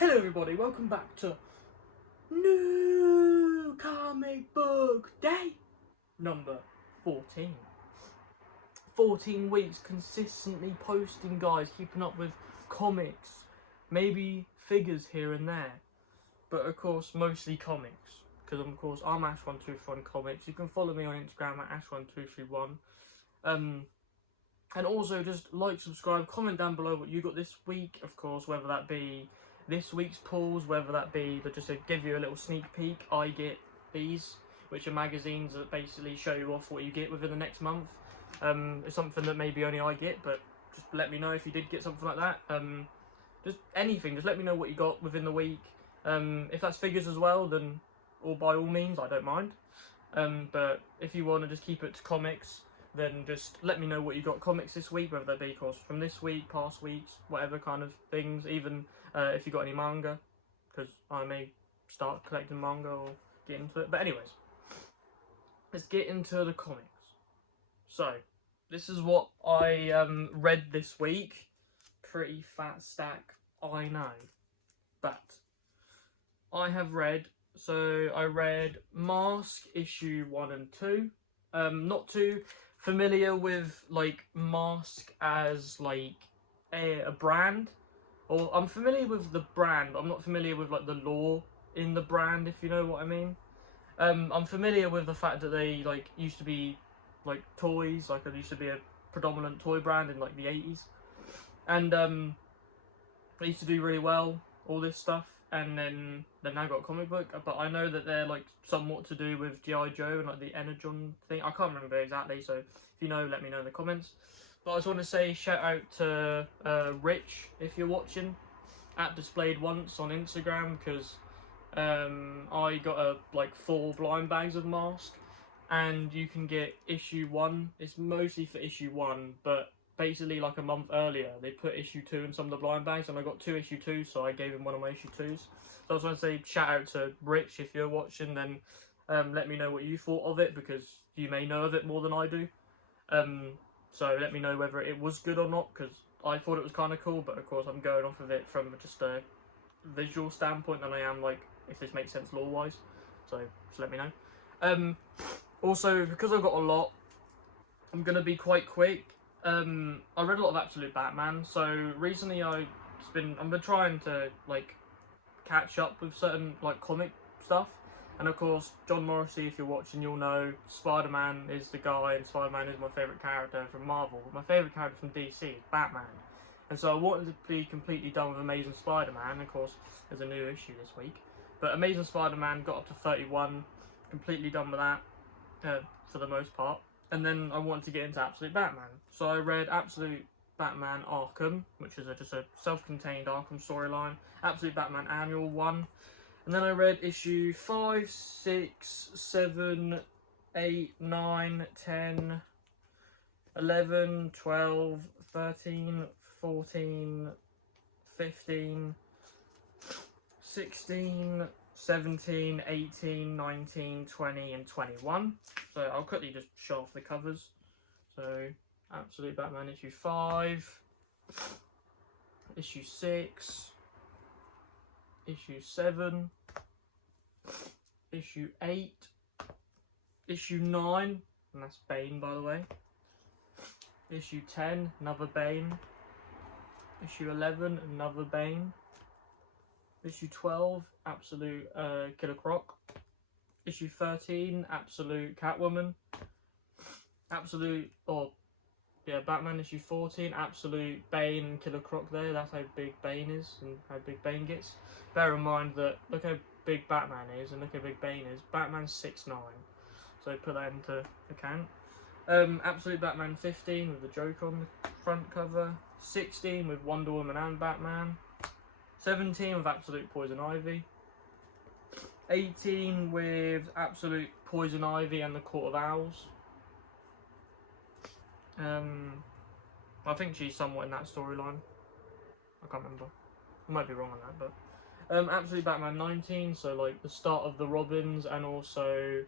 Hello everybody, welcome back to New Comic Book Day number 14. 14 weeks consistently posting, guys, keeping up with comics, maybe figures here and there, but of course mostly comics, because of course I'm Ash1231 Comics. You can follow me on Instagram at Ash1231. And also just like, subscribe, comment down below what you got this week, of course, whether that be this week's pulls, whether that be just to give you a little sneak peek. I get these, which are magazines that basically show you off what you get within the next month. It's something that maybe only I get, but just let me know if you did get something like that. Just anything, just let me know what you got within the week. If that's figures as well, then by all means, I don't mind. But if you want to just keep it to comics, then just let me know what you got comics this week, whether that be, of course, from this week, past weeks, whatever kind of things, even if you got any manga, because I may start collecting manga or get into it. But anyways, let's get into the comics. So, this is what I read this week. Pretty fat stack, I know. But I have read, I read Mask issue 1 and 2. Not too familiar with like Mask as like a brand, or I'm familiar with the brand, but I'm not familiar with like the lore in the brand, if you know what I mean. I'm familiar with the fact that they like used to be like toys, like it used to be a predominant toy brand in like the 80s, and they used to do really well, all this stuff, and then they've now got a comic book. But I know that they're like somewhat to do with G.I. Joe and like the Energon thing. I can't remember exactly, so if you know, let me know in the comments. But I just want to say shout out to Rich, if you're watching, at Displayed Once on Instagram, because I got like 4 blind bags of Mask, and you can get issue 1. It's mostly for issue 1, but basically like a month earlier they put issue 2 in some of the blind bags, and I got 2 issue 2s, so I gave him one of my issue 2s. So I just want to say shout out to Rich, if you're watching, then let me know what you thought of it, because you may know of it more than I do. So let me know whether it was good or not, because I thought it was kind of cool, but of course I'm going off of it from just a visual standpoint than I am like if this makes sense lore wise. So just let me know. Also, because I've got a lot, I'm gonna be quite quick. I read a lot of Absolute Batman, so recently I've been trying to like catch up with certain like comic stuff, and of course John Morrissey, if you're watching, you'll know Spider-Man is the guy, and Spider-Man is my favourite character from Marvel. My favourite character from DC is Batman, and so I wanted to be completely done with Amazing Spider-Man. Of course, there's a new issue this week, but Amazing Spider-Man got up to 31, completely done with that for the most part. And then I wanted to get into Absolute Batman. So I read Absolute Batman Arkham, which is just a self-contained Arkham storyline. Absolute Batman Annual 1. And then I read issue 5, 6, 7, 8, 9, 10, 11, 12, 13, 14, 15, 16, 17, 18, 19, 20, and 21. So I'll quickly just show off the covers. So Absolute Batman issue 5, issue 6, issue 7, issue 8, issue 9, and that's Bane, by the way, issue 10, another Bane, issue 11, another Bane, issue 12, Absolute Killer Croc, issue 13, Absolute Catwoman, Batman issue 14, Absolute Bane and Killer Croc there. That's how big Bane is and how big Bane gets. Bear in mind that look how big Batman is and look how big Bane is. Batman's 6'9", so put that into account. Absolute Batman 15 with the Joker on the front cover, 16 with Wonder Woman and Batman, 17 with Absolute Poison Ivy, 18 with Absolute Poison Ivy and the Court of Owls. I think she's somewhat in that storyline. I can't remember. I might be wrong on that, but Absolute Batman 19, so like the start of the Robins and also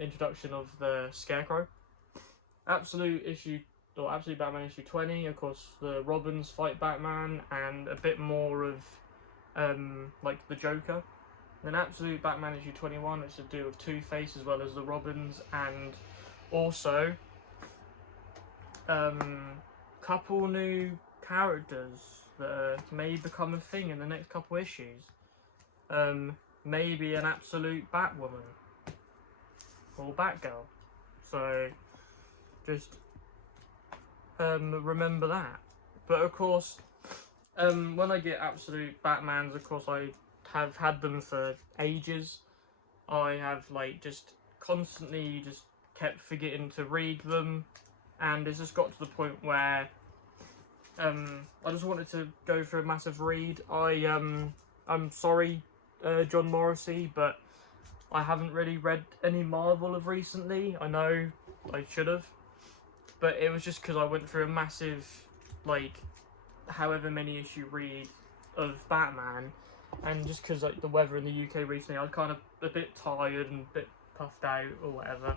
introduction of the Scarecrow. Absolute Batman issue 20, of course the Robins fight Batman, and a bit more of like the Joker. Then Absolute Batman issue 21, which is to do with Two-Face as well as the Robins, and also couple new characters that may become a thing in the next couple issues. Maybe an absolute Batwoman or Batgirl. So just remember that. But of course, when I get absolute Batmans, of course I have had them for ages. I have like just constantly just kept forgetting to read them, and it's just got to the point where I just wanted to go for a massive read. I'm sorry, John Morrissey, but I haven't really read any Marvel of recently. I know I should have, but it was just because I went through a massive, like, however many issue read of Batman, and just because like the weather in the UK recently, I was kind of a bit tired and a bit puffed out or whatever,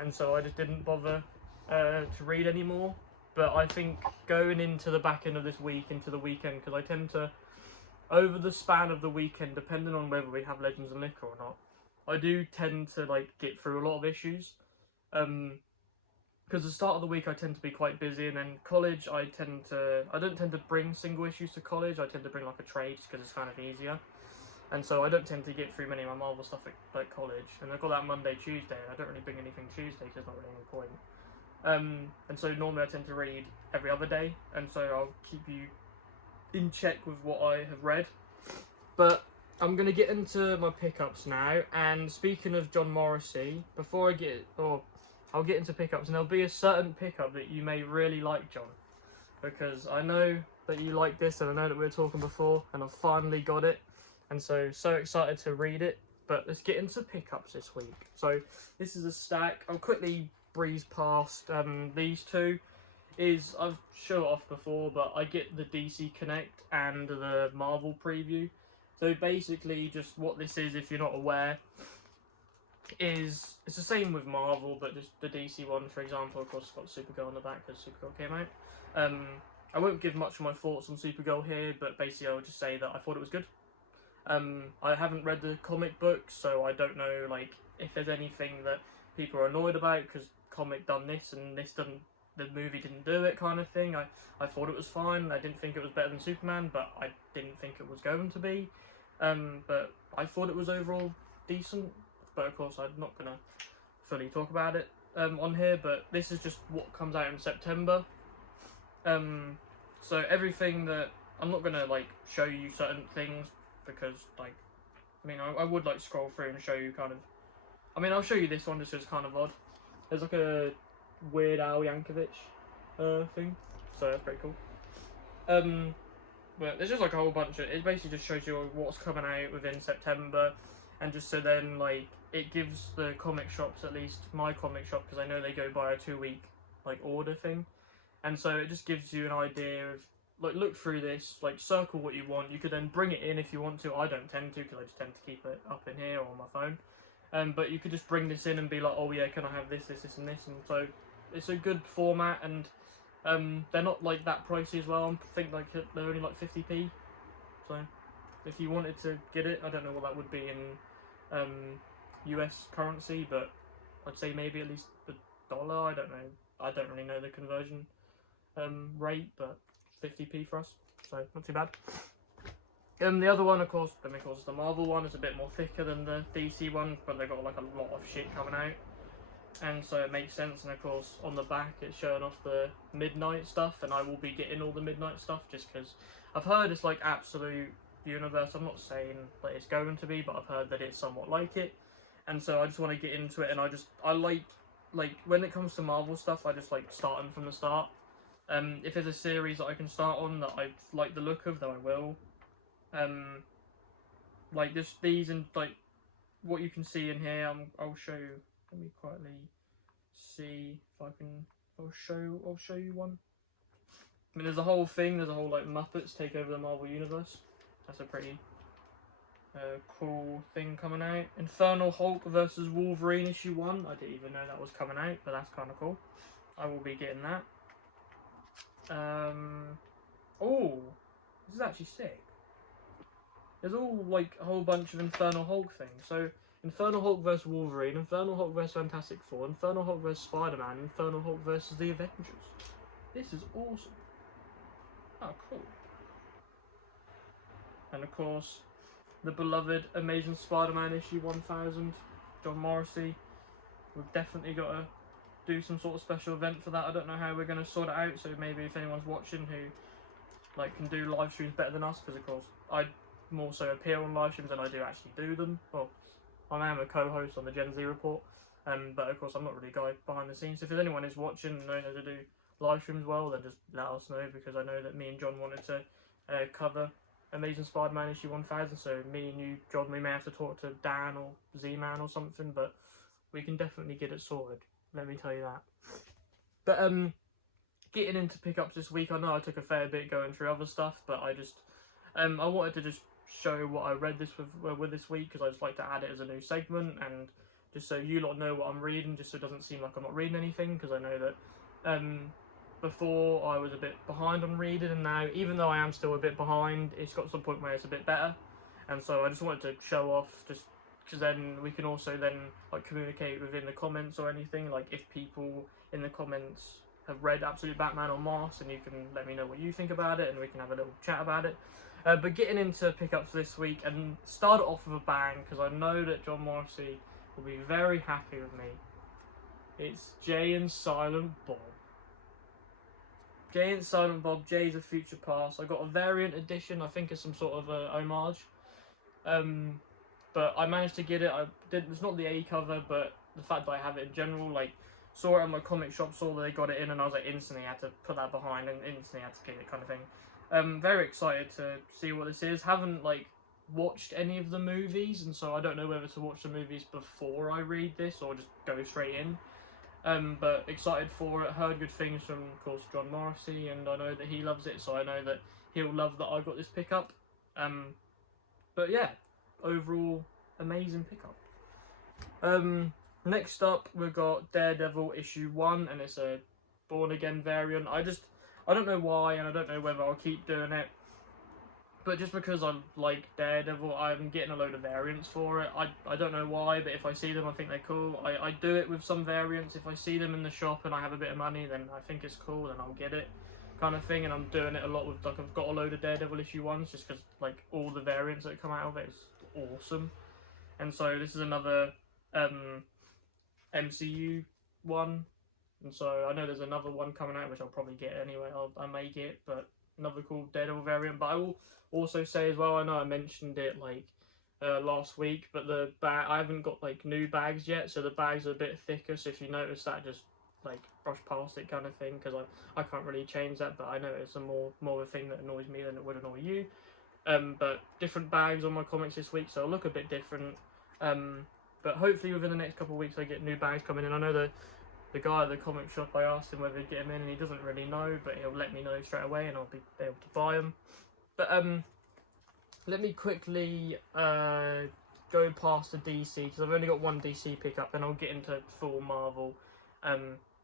and so I just didn't bother to read anymore. But I think going into the back end of this week, into the weekend, because I tend to, over the span of the weekend, depending on whether we have Legends and Liquor or not, I do tend to like get through a lot of issues. Because the start of the week I tend to be quite busy, and then college I don't tend to bring single issues to college. I tend to bring like a trade just because it's kind of easier, and so I don't tend to get through many of my Marvel stuff at college. And I've got that Monday, Tuesday, and I don't really bring anything Tuesday because there's not really any point. And so normally I tend to read every other day, and so I'll keep you in check with what I have read. But I'm going to get into my pickups now, and speaking of John Morrissey, I'll get into pickups, and there'll be a certain pickup that you may really like, John, because I know that you like this, and I know that we were talking before, and I've finally got it, and so excited to read it. But let's get into pickups this week. So this is a stack. I'll quickly breeze past these two. I've showed it off before, but I get the DC Connect and the Marvel preview. So basically, just what this is, if you're not aware, it's the same with Marvel, but just the DC one, for example. Of course, it's got Supergirl on the back because Supergirl came out. I won't give much of my thoughts on Supergirl here, but basically I'll just say that I thought it was good. I haven't read the comic books, so I don't know like if there's anything that people are annoyed about because comic done this and the movie didn't do it kind of thing. I thought it was fine. I didn't think it was better than Superman, but I didn't think it was going to be. But I thought it was overall decent. But of course I'm not going to fully talk about it on here, but this is just what comes out in September. So everything that, I'm not going to like show you certain things because like, I mean I would like scroll through and show you kind of, I mean I'll show you this one just 'cause it's kind of odd. There's like a Weird Al Yankovic thing, so that's pretty cool. But there's just like a whole bunch of, it basically just shows you what's coming out within September, and just so then like it gives the comic shops, at least my comic shop, because I know they go by a 2-week like order thing, and so it just gives you an idea of like, look through this, like circle what you want. You could then bring it in if you want to. I don't tend to because I just tend to keep it up in here or on my phone. But you could just bring this in and be like, oh yeah, can I have this, this, this, and this? And so it's a good format, and they're not like that pricey as well. I think like they're only like 50p. So if you wanted to get it, I don't know what that would be in US currency, but I'd say maybe at least $1. I don't know. I don't really know the conversion rate, but 50p for us, so not too bad. The other one, of course, is the Marvel one. It's a bit more thicker than the DC one, but they've got like a lot of shit coming out, and so it makes sense. And of course, on the back, it's showing off the Midnight stuff, and I will be getting all the Midnight stuff just because I've heard it's like absolute universe. I'm not saying that it's going to be, but I've heard that it's somewhat like it, and so I just want to get into it. And I like when it comes to Marvel stuff, I just like starting from the start. If there's a series that I can start on that I like the look of, then I will. Like these and like what you can see in here, I'll show you. Let me quietly see if I can. I'll show you one. I mean, there's a whole thing. There's a whole like Muppets take over the Marvel universe. That's a pretty cool thing coming out. Infernal Hulk versus Wolverine issue 1. I didn't even know that was coming out, but that's kind of cool. I will be getting that. Oh, this is actually sick. there's all like a whole bunch of Infernal Hulk things. So Infernal Hulk vs Wolverine, Infernal Hulk vs Fantastic Four, Infernal Hulk vs Spider-Man, Infernal Hulk versus the Avengers. This is awesome. Oh, cool. And of course, the beloved Amazing Spider-Man issue 1000, John Morrissey. We've definitely got to do some sort of special event for that. I don't know how we're going to sort it out, so maybe if anyone's watching who like can do live streams better than us, because of course I more so appear on live streams than I do actually do them. Well, I am a co-host on the Gen Z Report, but of course I'm not really a guy behind the scenes. If there's anyone who's watching and knows how to do live streams well, then just let us know, because I know that me and John wanted to cover Amazing Spider-Man issue 1000, so me and you, John, we may have to talk to Dan or Z-Man or something, but we can definitely get it sorted, let me tell you that. But getting into pickups this week, I know I took a fair bit going through other stuff, but I just I wanted to just show what I read this with this week, because I just like to add it as a new segment, and just so you lot know what I'm reading, just so it doesn't seem like I'm not reading anything, because I know that before I was a bit behind on reading, and now, even though I am still a bit behind, it's got to the point where it's a bit better, and so I just wanted to show off, just because then we can also then like communicate within the comments or anything, like if people in the comments have read Absolute Batman or Mars, and you can let me know what you think about it, and we can have a little chat about it. But getting into pickups this week, and start it off with a bang, because I know that John Morrissey will be very happy with me. It's Jay and Silent Bob. Jay and Silent Bob, Jay's a Future Past. I got a variant edition, I think it's some sort of homage. But I managed to get it. It's not the A cover, but the fact that I have it in general, like, saw it at my comic shop, saw that they got it in, and I was like, instantly had to put that behind, and instantly had to get it, kind of thing. Very excited to see what this is. Haven't like watched any of the movies, and so I don't know whether to watch the movies before I read this or just go straight in. But excited for it. Heard good things from, of course, John Morrissey, and I know that he loves it, so I know that he'll love that I got this pickup. But yeah, overall amazing pickup. Next up, we've got Daredevil issue 1, and it's a Born Again variant. I don't know why, and I don't know whether I'll keep doing it, but just because I like Daredevil, I'm getting a load of variants for it. I don't know why, but if I see them, I think they're cool. I do it with some variants. If I see them in the shop and I have a bit of money, then I think it's cool, and I'll get it, kind of thing. And I'm doing it a lot with, like, I've got a load of Daredevil issue 1s, just because, like, all the variants that come out of it is awesome. And so this is another MCU one, and so I know there's another one coming out which I'll probably get anyway. I may get, but another cool Daredevil variant. But I will also say as well, I know I mentioned it like last week, but the bag, I haven't got like new bags yet, so the bags are a bit thicker, so if you notice that, just like brush past it, kind of thing, because I can't really change that, but I know it's a more of a thing that annoys me than it would annoy you. But different bags on my comics this week, so it'll look a bit different. But hopefully within the next couple of weeks I get new bags coming in. I know the guy at the comic shop, I asked him whether he'd get them in, and he doesn't really know, but he'll let me know straight away, and I'll be able to buy them. But let me quickly go past the DC, because I've only got one DC pickup, and I'll get into full Marvel,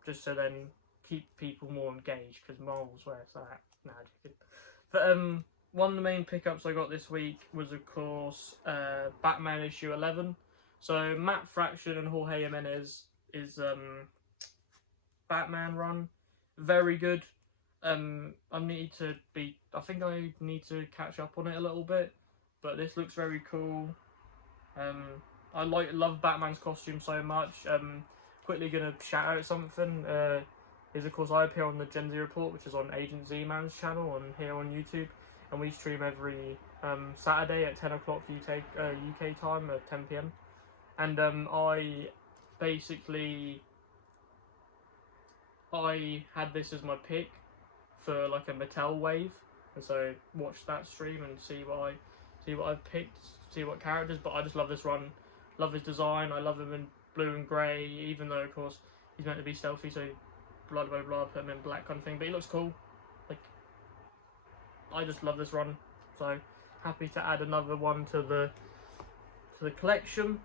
just so then keep people more engaged, because Marvel's where it's at. Nah, joking. But one of the main pickups I got this week was, of course, Batman issue 11. So Matt Fraction and Jorge Jimenez is Batman run, very good. I think I need to catch up on it a little bit, but this looks very cool. I love Batman's costume so much. Quickly gonna shout out something. Is of course I appear on the Gen Z Report, which is on Agent Z-Man's channel on here on YouTube, and we stream every Saturday at 10 o'clock UK time at 10 PM. And I had this as my pick for like a Mattel wave, and so watch that stream and see what I picked, see what characters. But I just love this run, love his design. I love him in blue and grey, even though of course he's meant to be stealthy, so blah blah blah, put him in black, kind of thing. But he looks cool. Like, I just love this run, so happy to add another one to the collection.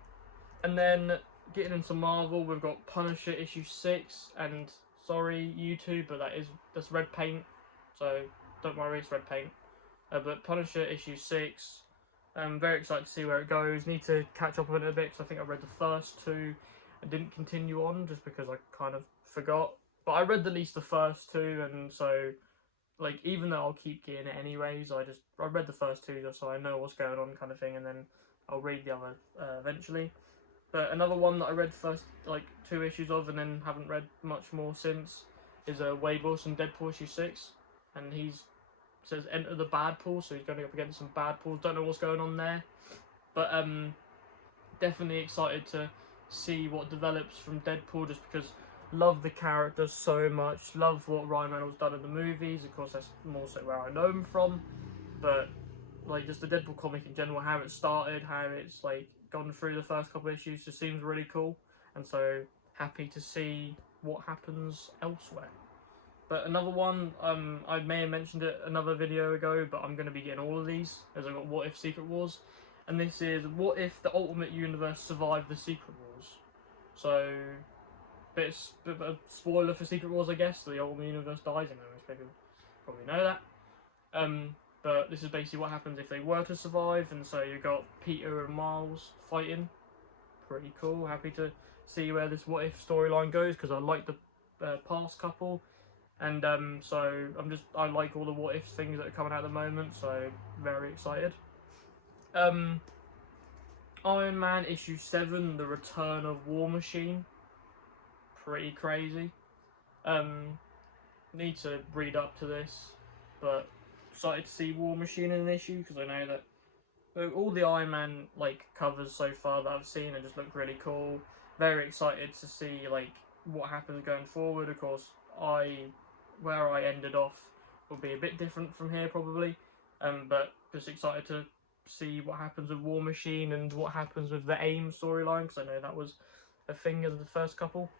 And then getting into Marvel, we've got Punisher issue 6, and sorry YouTube, but that's red paint, so don't worry, it's red paint. But Punisher issue 6, I'm very excited to see where it goes. Need to catch up on it a bit because I think I read the first two and didn't continue on just because I kind of forgot. But I read at least the first two, and so like even though I'll keep getting it anyways, I read the first two just so I know what's going on, kind of thing, and then I'll read the other eventually. But another one that I read first like 2 issues of and then haven't read much more since is Wade Wilson Deadpool issue 6, and he's says enter the bad pool, so he's going up against some bad pools. Don't know what's going on there, but definitely excited to see what develops from Deadpool, just because love the character so much, love what Ryan Reynolds done in the movies. Of course, that's more so where I know him from, but like just the Deadpool comic in general, how it started, how it's like gone through the first couple of issues, just seems really cool, and so happy to see what happens elsewhere. But another one, I may have mentioned it another video ago, but I'm going to be getting all of these, as I've got What If Secret Wars. And this is, what if the Ultimate Universe survived the Secret Wars? So, bit of a spoiler for Secret Wars, I guess. The Ultimate Universe dies, and most people probably know that. But this is basically what happens if they were to survive, and so you've got Peter and Miles fighting. Pretty cool, happy to see where this What If storyline goes, because I like the past couple. And so I like all the What If things that are coming out at the moment, so very excited. Iron Man issue 7, The Return of War Machine. Pretty crazy. Need to read up to this, but excited to see War Machine in an issue, because I know that all the Iron Man like covers so far that I've seen just look really cool. Very excited to see like what happens going forward. Of course, where I ended off will be a bit different from here probably, but just excited to see what happens with War Machine and what happens with the AIM storyline, because I know that was a thing of the first couple.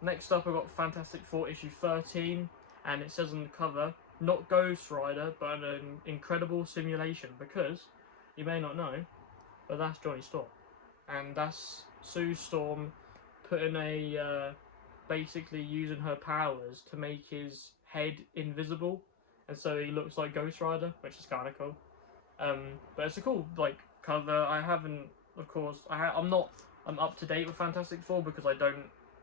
Next up I've got Fantastic Four issue 13, and it says on the cover, not Ghost Rider, but an incredible simulation, because you may not know, but that's Johnny Storm, and that's Sue Storm putting basically using her powers to make his head invisible, and so he looks like Ghost Rider, which is kind of cool. But it's a cool like cover. I haven't, of course, I'm up to date with Fantastic Four, because I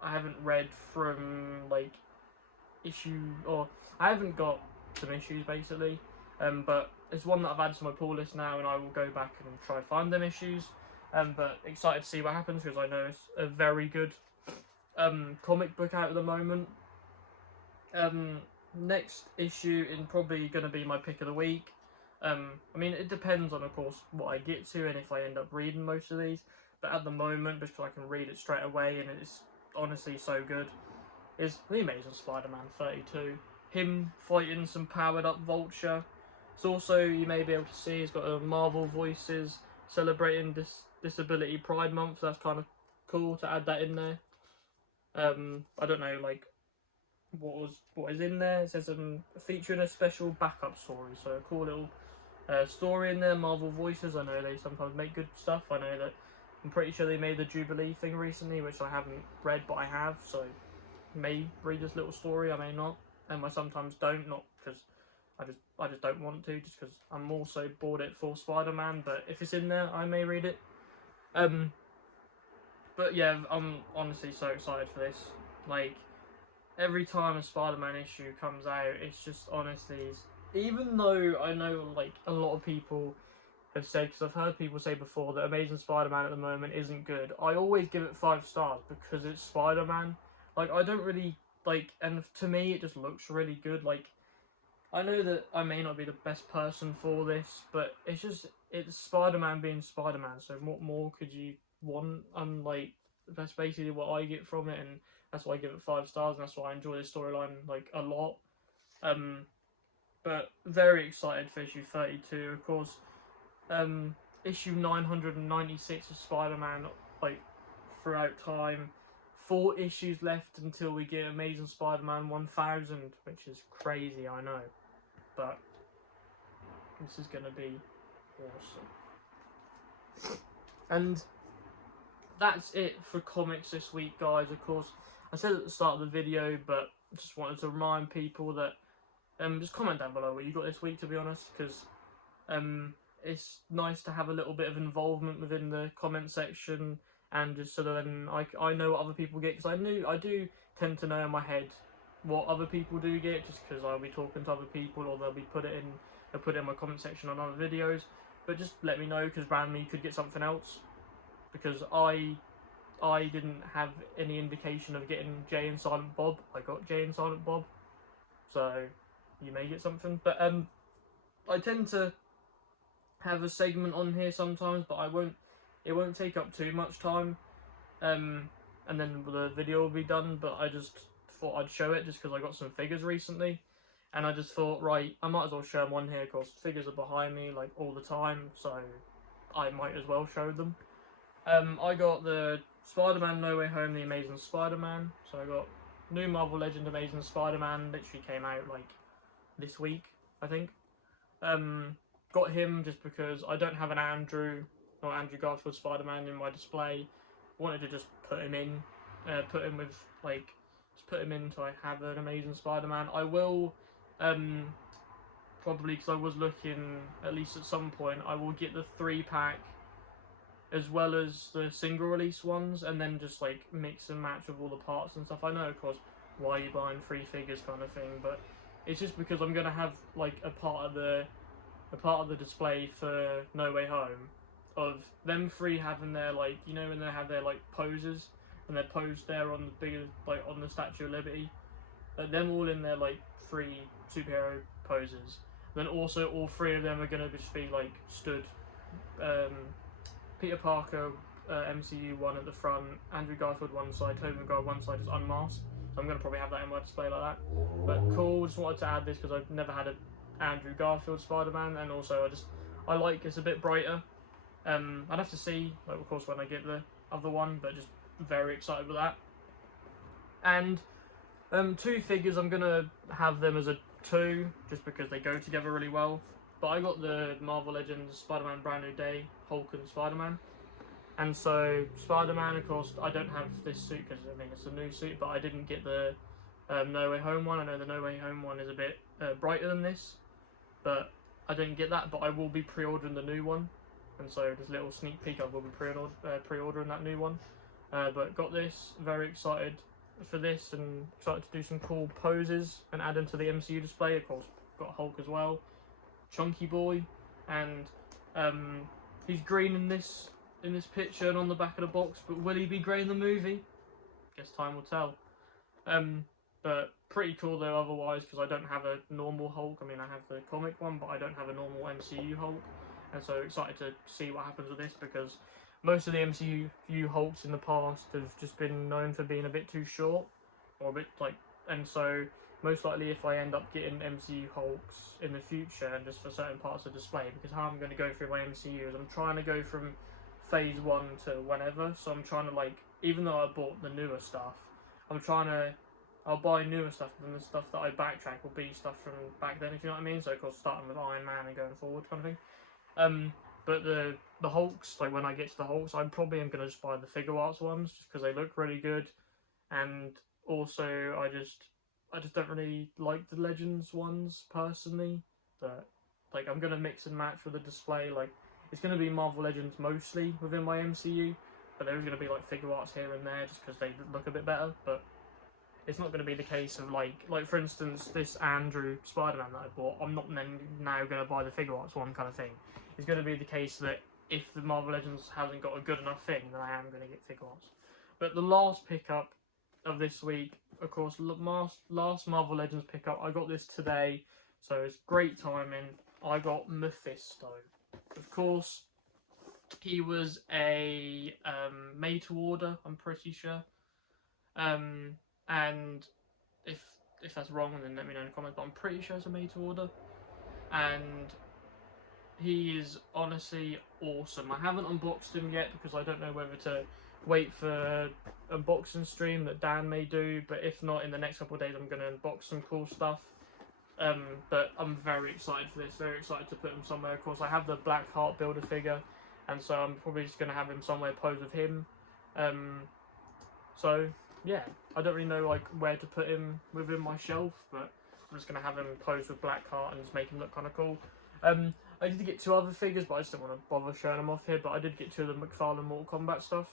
haven't read from like I haven't got some issues basically. But it's one that I've added to my pull list now, and I will go back and try and find them issues. But excited to see what happens, because I know it's a very good comic book out at the moment. Next issue in probably going to be my pick of the week. I mean, it depends on, of course, what I get to and if I end up reading most of these. But at the moment, because I can read it straight away and it's honestly so good, is The Amazing Spider-Man 32. Him fighting some powered up Vulture. It's also, you may be able to see, he's got a Marvel Voices celebrating Disability Pride Month, so that's kind of cool to add that in there. I don't know, like, what is in there. It says featuring a special backup story, so a cool little story in there. Marvel Voices, I know they sometimes make good stuff. I know that I'm pretty sure they made the Jubilee thing recently, which I haven't read, but I have, so may read this little story, I may not, and I sometimes don't, not because I just don't want to, just because I'm also bored it for Spider-Man, but if it's in there, I may read it. But yeah, I'm honestly so excited for this. Like, every time a Spider-Man issue comes out, it's just honestly, even though I know like a lot of people have said, because I've heard people say before that Amazing Spider-Man at the moment isn't good, I always give it 5 stars because it's Spider-Man. Like, I don't really like, and to me it just looks really good. Like, I know that I may not be the best person for this, but it's Spider-Man being Spider-Man, so what more could you want? Like, that's basically what I get from it, and that's why I give it 5 stars, and that's why I enjoy this storyline like a lot. But very excited for issue 32, of course. Issue 996 of Spider-Man, like, throughout time. 4 issues left until we get Amazing Spider-Man 1000, which is crazy, I know. But this is going to be awesome. And that's it for comics this week, guys. Of course, I said at the start of the video, but just wanted to remind people that just comment down below what you got this week, to be honest, because it's nice to have a little bit of involvement within the comment section, and just so that then I know what other people get, because I do tend to know in my head what other people do get, just because I'll be talking to other people, or they'll put it in my comment section on other videos. But just let me know, because randomly you could get something else, because I didn't have any indication of getting Jay and Silent Bob. I got Jay and Silent Bob, so you may get something. But I tend to have a segment on here sometimes, but it won't take up too much time, and then the video will be done. But I just thought I'd show it, just because I got some figures recently, and I just thought, right, I might as well show them on here, because figures are behind me like all the time, so I might as well show them. I got the Spider-Man No Way Home, The Amazing Spider-Man. So I got new Marvel Legend Amazing Spider-Man, literally came out like this week, I think. Got him just because I don't have an Andrew Garfield Spider-Man in my display. Wanted to just put him in, put him with like, just put him in so I have an Amazing Spider-Man. I will, probably, because I was looking, at least at some point, I will get the 3-pack as well as the single release ones, and then just like mix and match with all the parts and stuff. I know, of course, why are you buying 3 figures kind of thing, but it's just because I'm gonna have like a part of the display for No Way Home of them 3 having their, like, you know, when they have their like poses, and they're posed there on the bigger, like on the Statue of Liberty, them all in their like 3 superhero poses. Then also all 3 of them are gonna just be like stood. Peter Parker, MCU one at the front, Andrew Garfield one side, Tobey Maguire one side, just unmasked. So I'm going to probably have that in my display like that. But cool, just wanted to add this because I've never had an Andrew Garfield Spider-Man, and also I like it's a bit brighter. I'd have to see, like, of course, when I get the other one, but just very excited with that. And 2 figures, I'm going to have them as a 2, just because they go together really well. But I got the Marvel Legends Spider-Man Brand New Day, Hulk and Spider-Man. And so Spider-Man, of course, I don't have this suit because, I mean, it's a new suit, but I didn't get the No Way Home one. I know the No Way Home one is a bit brighter than this, but I didn't get that. But I will be pre-ordering the new one. And so just a little sneak peek, I will be pre-ordering that new one. But got this, very excited for this, and excited to do some cool poses and add them to the MCU display. Of course, got Hulk as well. Chunky boy, and he's green in this picture and on the back of the box, but will he be grey in the movie? Guess time will tell. But pretty cool though otherwise, because I don't have a normal Hulk. I mean, I have the comic one, but I don't have a normal MCU Hulk, and so excited to see what happens with this, because most of the MCU Hulks in the past have just been known for being a bit too short, or a bit like, and so most likely if I end up getting MCU Hulks in the future, and just for certain parts of the display, because how I'm going to go through my MCU is I'm trying to go from phase 1 to whenever, so I'm trying to, like, even though I bought the newer stuff, I'll buy newer stuff, and the stuff that I backtrack will be stuff from back then, if you know what I mean, so of course starting with Iron Man and going forward kind of thing. But the Hulks, like when I get to the Hulks, I probably am going to just buy the figure arts ones, just because they look really good, and also I just don't really like the Legends ones personally. But like I'm gonna mix and match with the display. Like it's gonna be Marvel Legends mostly within my MCU, but there's gonna be like figure arts here and there just because they look a bit better. But it's not gonna be the case of like for instance this Andrew Spider-Man that I bought. I'm not then now gonna buy the figure arts one kind of thing. It's gonna be the case that if the Marvel Legends hasn't got a good enough thing, then I am gonna get figure arts. But the last pickup of this week, of course, last Marvel Legends pickup, I got this today, so it's great timing. I got Mephisto. Of course, he was a made to order, I'm pretty sure. And if that's wrong, then let me know in the comments, but I'm pretty sure it's a made to order. And he is honestly awesome. I haven't unboxed him yet because I don't know whether to wait for unboxing stream that Dan may do, but if not, in the next couple of days I'm going to unbox some cool stuff. But I'm very excited for this, very excited to put him somewhere. Of course, I have the Black Heart Builder figure, and so I'm probably just going to have him somewhere posed with him. So yeah, I don't really know like where to put him within my shelf, but I'm just going to have him posed with Black Heart and just make him look kind of cool. I did get 2 other figures, but I just don't want to bother showing them off here. But I did get 2 of the McFarlane Mortal Kombat stuff,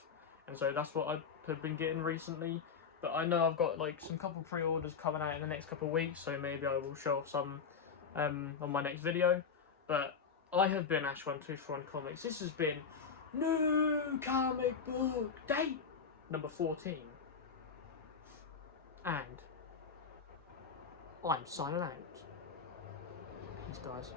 and so that's what I've been getting recently. But I know I've got like some couple pre-orders coming out in the next couple of weeks, so maybe I will show off some on my next video. But I have been Ash1241 Comics. This has been New Comic Book Day number 14, and I'm signing out. Peace, guys.